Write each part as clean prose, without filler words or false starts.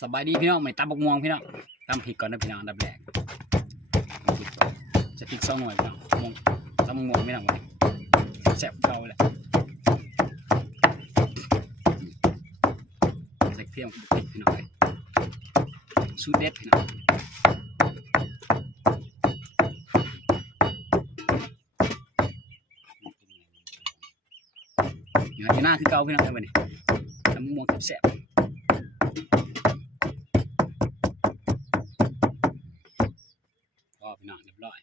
สบายดีพี่น้องไม่ตำบกม่วงพี่น้องตำพริกก่อนนะพี่น้องอันดับแรกจะพริก2 หน่วยพี่น้องม่วงตำบกม่วงพี่น้องวันนี้แซ่บเก่าเลยใส่เทียมพริกพี่น้องเลยสูตรเด็ดพี่น้องอยู่หน้าคือเก่าพี่น้องเลยวันนี้ตำบกม่วงแซ่บพี่น้องเรียบร้อย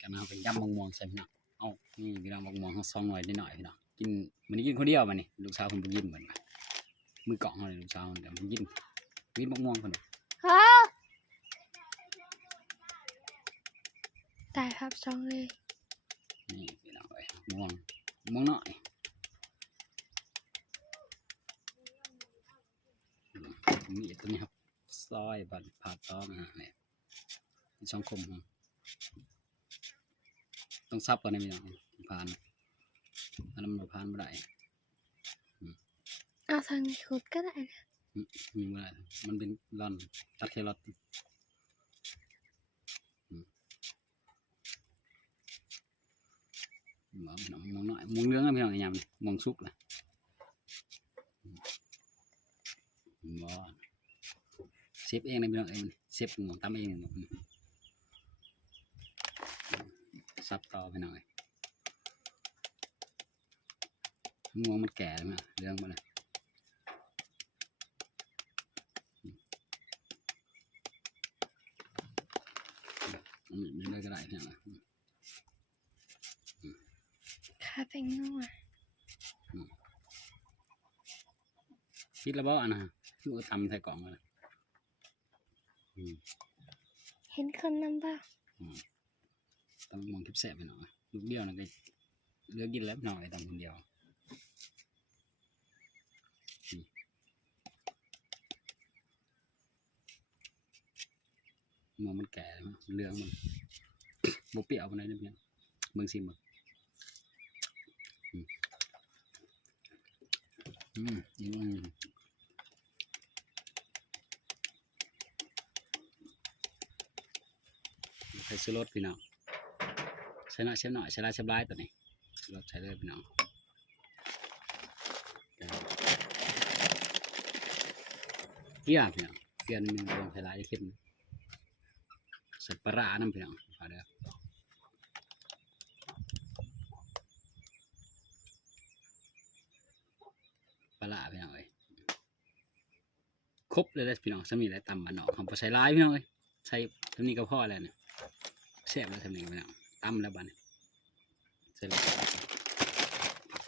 กันเอาเป็นยำมะม่วงใส่พี่น้องเอานี่พี่น้องมะม่วงเขา2 หน่วยนิดหน่อยพี่น้องกินมันนี้กินคนเดียวมันนี่ลูกสาวคนไปกินเหมือนกันมือกล่องเขาเลยลูกสาวแต่มันกินมะม่วงคนตายครับ2เลยนี่พี่น้องเลยม่วงหน่อยนี่ตัวนี้ครับซอยบัดผัดต้อนะฮะเนี่ยช่องคมต้องซับก่อนนะพี่น้องผ่านอันนั้นมันผ่านไม่ได้เอาทางนี้ขุดก็ได้นะมีไม่ได้มันเป็นร่อนตัดแครอทมองหน่อยมองเรื่องนะพี่น้องยำมองซุกนะเชฟเองนะพี่น้องเองเชฟมองตามเองซับต่อพี่น้องมองมันแก่ไหมเรื่องมันเลยไม่ได้ก็ได้พี่น้องขาเป็นนัวคิดแล้วบ่อันนะคือทำใส่กล่องเลยเห็นคนนำบ้าตำมองแซ่บไปหน่อยลูกเดียวนะก็เลือกกินแล้วหน่อยตำคนเดียวมองมันแก่เรื่องมันโบเปรี้ยวอะไรเนี่ยเมืองซิมใส่ซื้อรถพี่น้องใส่หน่อยใส่ลายใส่ลายตัวนี้รถใส่เลยพี่น้องเกี๊ยวพี่น้องเกี๊ยวนึงลงใส่ลายเข้มใส่ปลาน้ำพี่น้องมาเด้อปลาพี่น้องเอ้ยครบเลยเลยพี่น้องสามีได้ตำมันออกเขาใส่ลายพี่น้องเอ้ยใส่ทำนี้ก็พอแล้วเนี่ยแซ่บแล้วทำนี้พี่น้องตำแล้วบ้านเสร็จแล้ว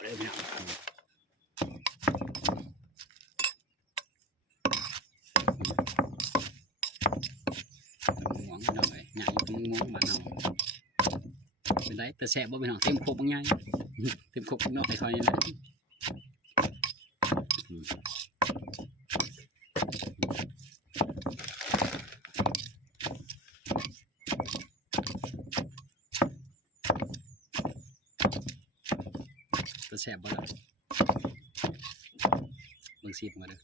เริ่มเนี่ยม่วงหน่อยใหญ่ม่วงบ้านเราเป็นไรแต่แซ่บบ่เป็นหางเต็มโคกบางอย่างเต็มโคกนอกไอ้คอยนี่แหละแซ่บบ่ล่ะเบิ่งซีบมาเด้อ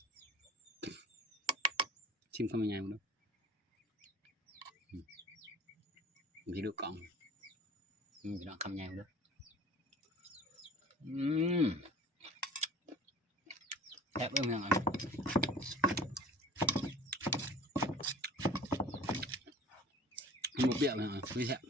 ชิมเข้ามาใหญ่มาเด้อพี่ดูกล่องพี่น้องคำใหญ่มาเด้อแซ่บเบิ่งยังไงหมูเปรี้ยวยังไงไม่แซ่บ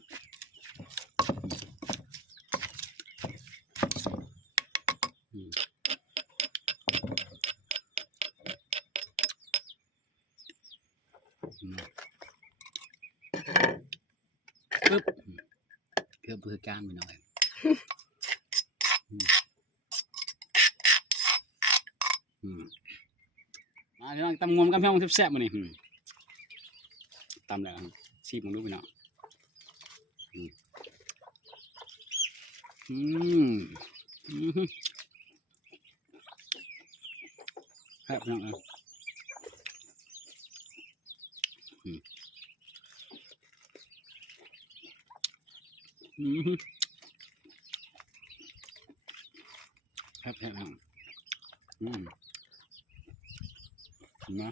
ปึ๊บเกือบเพื่อการไปหน่อยมาพี่น้องตำงวมกับพี่น้องแซ่บมานี่ตำแล้วซีบมึงดูพี่น้องครับพี่น้องครับพี่น้องนะ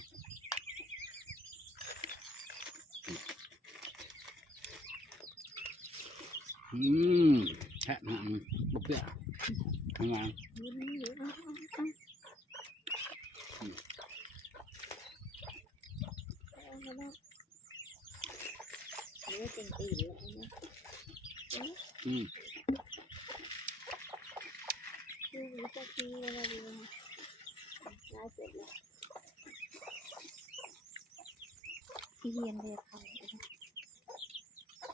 แค่หนังบุกเพื่อทำงาน นี่เป็นตีเลยนะ อืม คือมันจะกินอะไรดีนะน่าเสร็จแล้วที่เรียนเรียนเขา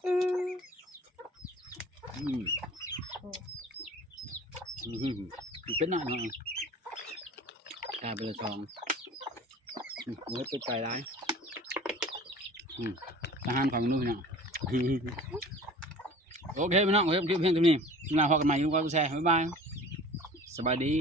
อืม อืมเป็นหนังเหรอตายไปละสองเมื่อเป็นไก่ร้ายทหารของนู้นเนี่ยโอเคพี่น้องคลิปเพียงเท่านี้มาพอกันใหม่ยุ่งกับผู้แชร์บ๊ายบายสบายดี